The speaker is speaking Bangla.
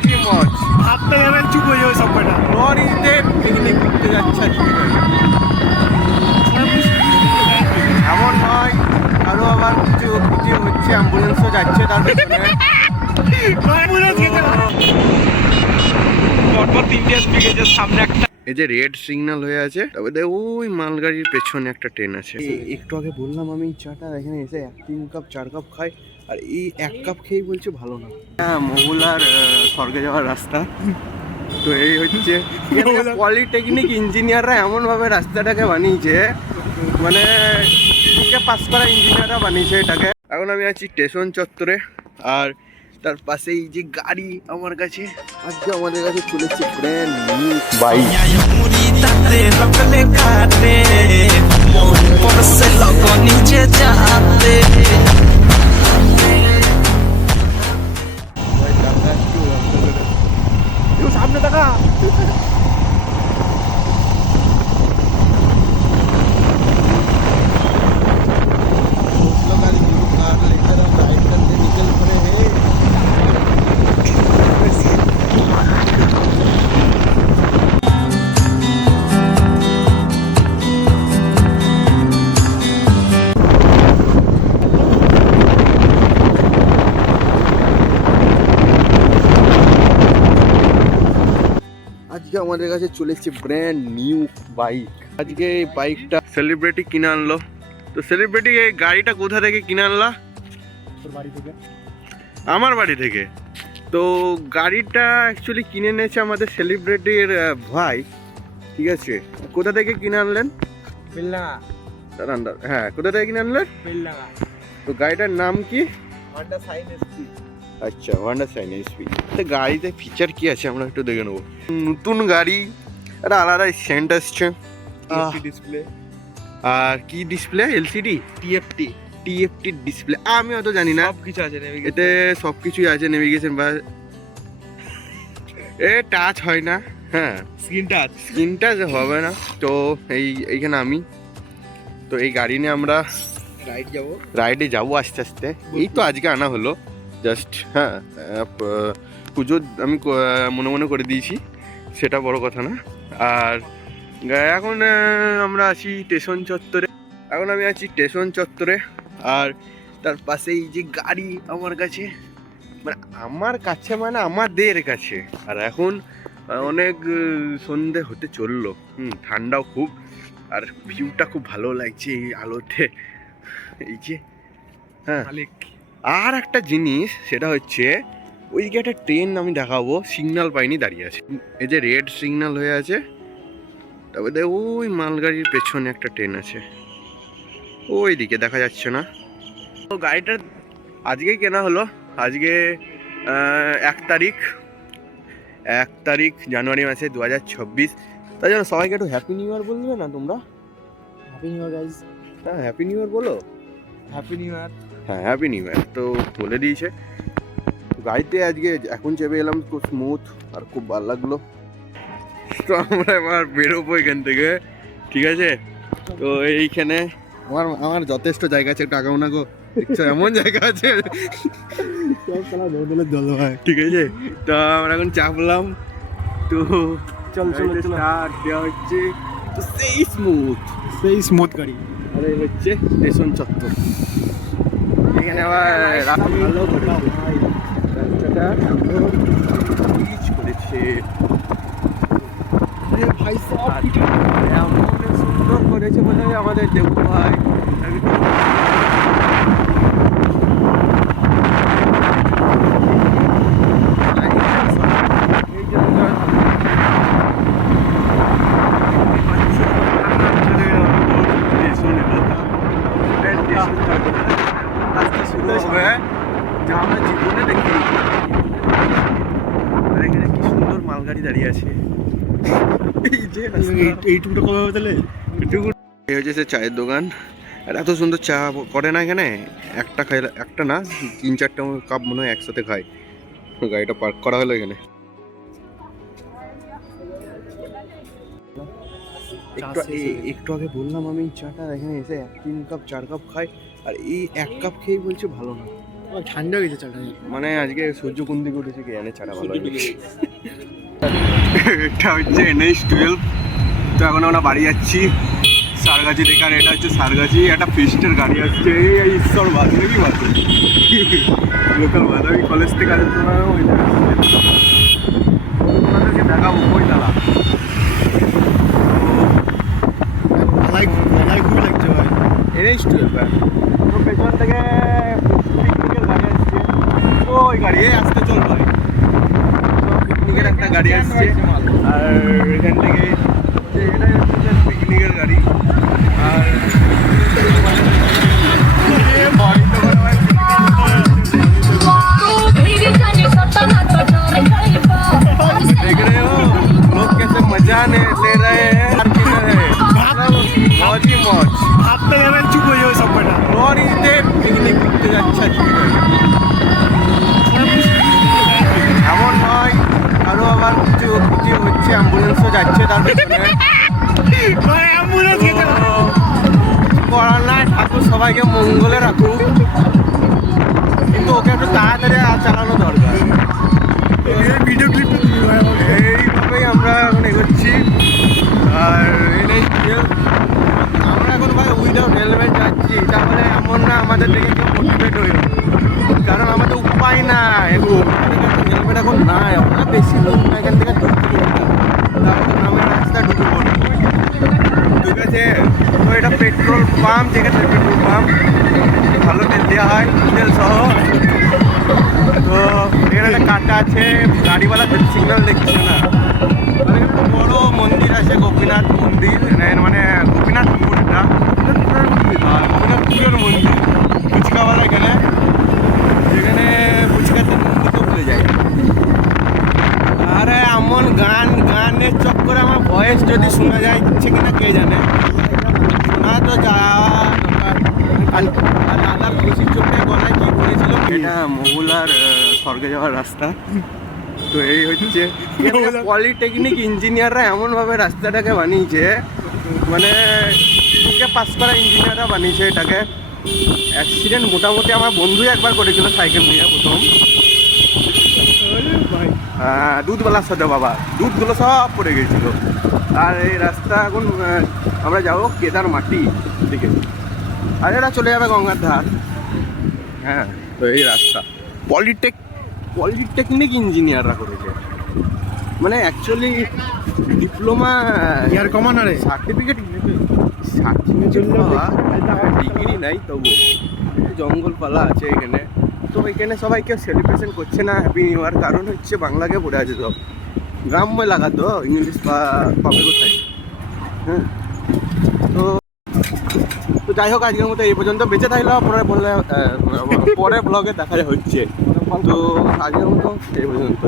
মজই মজ ভাবতে যাবেন চুপ হয়ে যাবে সব কটা লরিতে পিকনিক করতে যাচ্ছে আজকে। এমন নয় আরও আবার কিছু কিছু হচ্ছে অ্যাম্বুলেন্সও যাচ্ছে তার পেছনে। পরপর তিনটে সামনে একটা এই যে রেড সিগন্যাল হয়ে আছে তবে দেখ ওই মালগাড়ির পেছনে একটা ট্রেন আছে। একটু আগে বললাম আমি চাটা এখানে এসে এক তিন কাপ চার কাপ খাই। আর এই এক কাপ খেয়েই বলছে ভালো না। হ্যাঁ মহুলার স্বর্গে যাওয়ার রাস্তা। তো এই হচ্ছে পলিটেকনিক ইঞ্জিনিয়াররা এমনভাবে রাস্তাটাকে বানিয়েছে মানে পাস করা ইঞ্জিনিয়াররা বানিয়েছে এটাকে। এখন আমি আছি স্টেশন চত্বরে আর তার পাশে এই যে গাড়ি আমার কাছে আজকে আমাদের কাছে চলেছে ব্র্যান্ড নিউ বাইক নিচে যাতে। সামনে দেখা আজকে আমাদের কাছে চলেছে ব্র্যান্ড নিউ বাইক আজকে এই বাইকটা সেলিব্রিটি কিনে আনলো। তো সেলিব্রিটি এই গাড়িটা কোথা থেকে কিনে আনলা? বাড়ি থেকে। আমার বাড়ি থেকে। তো গাড়িটা অ্যাকচুয়ালি কিনে নিয়েছে আমাদের সেলিব্রিটির ভাই। ঠিক আছে? কোথা থেকে কিনে আনলেন। হ্যাঁ কোথা থেকে কিনে আনলেন? তো গাড়িটার নাম কি? হন্ডা সাইন আচ্ছা হন্ডা সাইন এসপি তো গাড়িতে ফিচার কি আছে? আমরা একটু দেখে নেব। নতুন গাড়ি একটা আলাদা সেন্ট আসছে। ডিসপ্লে আর কি display LCD? TFT TFT display আমি অত জানি না। সবকিছু আছে এতে সব কিছুই আছে নেভিগেশন বা এ টাচ হয় না। হ্যাঁ। স্ক্রিন টাচ স্ক্রিন টাচ হবে না। তো এই এইখানে আমি। তো এই গাড়ি নিয়ে আমরা রাইড যাব। রাইডে যাব আস্তে আস্তে। এই তো আজকে আনা হলো। জাস্ট হ্যাঁ পুজো আমি মনে মনে করে দিয়েছি, সেটা বড় কথা না। আর, এখন আমরা আছি স্টেশন চত্বরে। এখন আমি আছি স্টেশন চত্বরে, আর তার পাশে এই যে গাড়ি আমার কাছে মানে আমার কাছে মানে আমাদের কাছে। আর এখন অনেক সন্ধে হতে চলল, হুম, ঠান্ডাও খুব, আর ভিউটা খুব ভালো লাগছে এই আলোতে। এই যে হ্যাঁ। আর একটা জিনিস সেটা হচ্ছে ওইদিকে একটা ট্রেন আমি দেখাবো সিগনাল পাইনি দাঁড়িয়ে আছে। এই যে রেড সিগনাল হয়ে আছে তবে দেখ ওই মালগাড়ির পেছনে একটা ট্রেন আছে। ওই দিকে দেখা যাচ্ছে না। তো গাড়িটা আজকেই কেনা হলো। আজকে এক তারিখ এক তারিখ জানুয়ারি মাসে দু হাজার ছাব্বিশ। তাই জন্য সবাইকে একটু হ্যাপি নিউ ইয়ার বলবে না তোমরা? হ্যাপি নিউ ইয়ার গাইস হ্যাঁ হ্যাপি নিউ ইয়ার বলো। হ্যাপি নিউ ইয়ার হ্যাঁ হ্যাপি নিউ ইয়ার তো বলে দিয়েছে। গাড়িতে আজকে এখন চেপে এলাম খুব স্মুথ আর খুব ভালো লাগল। তো আমরা এবার বেরোবো এখান থেকে ঠিক আছে? তো এইখানে আমার আমার যথেষ্ট জায়গা আছে একটু আগাও না গো। এমন জায়গা আছে। জল হয় ঠিক আছে? তো আমরা এখন চাপলাম। তো চল চল স্টার্ট দেওয়া হচ্ছে। তো সেই স্মুথ সেই স্মুথ গাড়ি। আর এই হচ্ছে স্টেশন চত্বর। এখানে আবার ভালো রাস্তাটা পিচ করেছে ভাই সব সুন্দর করেছে বলে আমাদের দেবু ভাই আজকে শুরু হবে। যা আমরা জীবনে দেখি। আর এখানে কি সুন্দর মালগাড়ি দাঁড়িয়ে আছে। এই যে। এইটুকুটা কবে হবে তাহলে? এটুকু এই হচ্ছে সে চায়ের দোকান। আর এত সুন্দর চা করে না এখানে? একটা খাই একটা না তিন চারটা কাপ মনে হয় একসাথে খায়। গাড়িটা পার্ক করা হলো এখানে। একটু আগে বললাম আমি চাটা এখানে এসে এক তিন কাপ চার কাপ খাই আর এই এক কাপ খেয়েই বলছে ভালো না। ঠান্ডা হয়ে গেছে চাটা। মানে আজকে সূর্য কোন দিকে উঠেছে কে জানে ছাড়া ভালো এটা হচ্ছে এনএইচ টুয়েলভ তো এখন আমরা বাড়ি যাচ্ছি। সারগাছি দেখে আর এটা হচ্ছে সারগাছি। একটা ফিস্টের গাড়ি আসছে। এই এই ঈশ্বর বাস নাকি বাস লোকাল বাস কলেজ থেকে আসতে না ওইটা দেখাবো ওই দাদা মালাই মালাই খুবই লাগছে ভাই এনএইচ টুয়েলভ তো পেছন থেকে পিকনিকের গাড়ি আসছে। ওই গাড়ি আসতে চল ভাই। পিকনিকের একটা গাড়ি আসছে। আর এখান থেকে এটাই হচ্ছে পিকনিকের গাড়ি। আর তার করার নাই ঠাকুর সবাইকে মঙ্গলে রাখুক। কিন্তু ওকে একটু তাড়াতাড়ি চালানো দরকার। ভিডিও ক্লিপটা তুমি এইভাবেই আমরা এখন এগোচ্ছি। আর এই নেই আমরা এখন ভাই উইদাউট হেলমেট যাচ্ছি। তাহলে এমন না আমাদের দেখে কেউ মোটিভেট হয়ে কারণ আমাদের উপায় না এখন হেলমেট এখন নাই। আমরা বেশি লোক না এখান থেকে। রাস্তা ঢুকে তো এটা পেট্রোল পাম্প যেখানে পেট্রোল পাম্প ভালো তেল দেওয়া হয় তেল সহ তো এখানে একটা কাটা আছে, গাড়িওয়ালা এমন গান গানের চক্করে আমার ভয়েস যদি শোনা যায় যাচ্ছে কিনা কে জানে? শোনা তো আর দাদার খুশির চোখে গলায় কি পড়েছিল এটা মহুলার স্বর্গে যাওয়ার রাস্তা। তো এই হচ্ছে পলিটেকনিক ইঞ্জিনিয়াররা এমনভাবে রাস্তাটাকে বানিয়েছে মানে টুকে পাস করা ইঞ্জিনিয়াররা বানিয়েছে এটাকে। অ্যাক্সিডেন্ট মোটামুটি আমার বন্ধুই একবার করেছিল সাইকেল নিয়ে প্রথম। হ্যাঁ, দুধওয়ালার সাথে বাবা। দুধগুলো সব পড়ে গেছিল। আর এই রাস্তা এখন আমরা যাব কেদার মাটি দিকে। আর এরা চলে যাবে গঙ্গার ধার। হ্যাঁ তো এই রাস্তা। পলিটেক পলিটেকনিক ইঞ্জিনিয়াররা করেছে। মানে অ্যাকচুয়ালি ডিপ্লোমা ইয়ার কমান আরে সার্টিফিকেট সার্টিফিকেট পাওয়া ডিগ্রি নাই তবু। জঙ্গলপালা আছে এখানে। তো এখানে সবাই কেউ সেলিব্রেশন করছে না হ্যাপি নিউ ইয়ার কারণ হচ্ছে বাংলাকে পড়ে আছে সব। গ্রাম্য এলাকা তো ইংলিশ বা পাবে কোথায়? হ্যাঁ। তো তো যাই হোক, আজকের মতো এই পর্যন্ত। বেঁচে থাকলে পরে বললে পরে ব্লগে দেখা হচ্ছে। তো আজকের মতো এই পর্যন্ত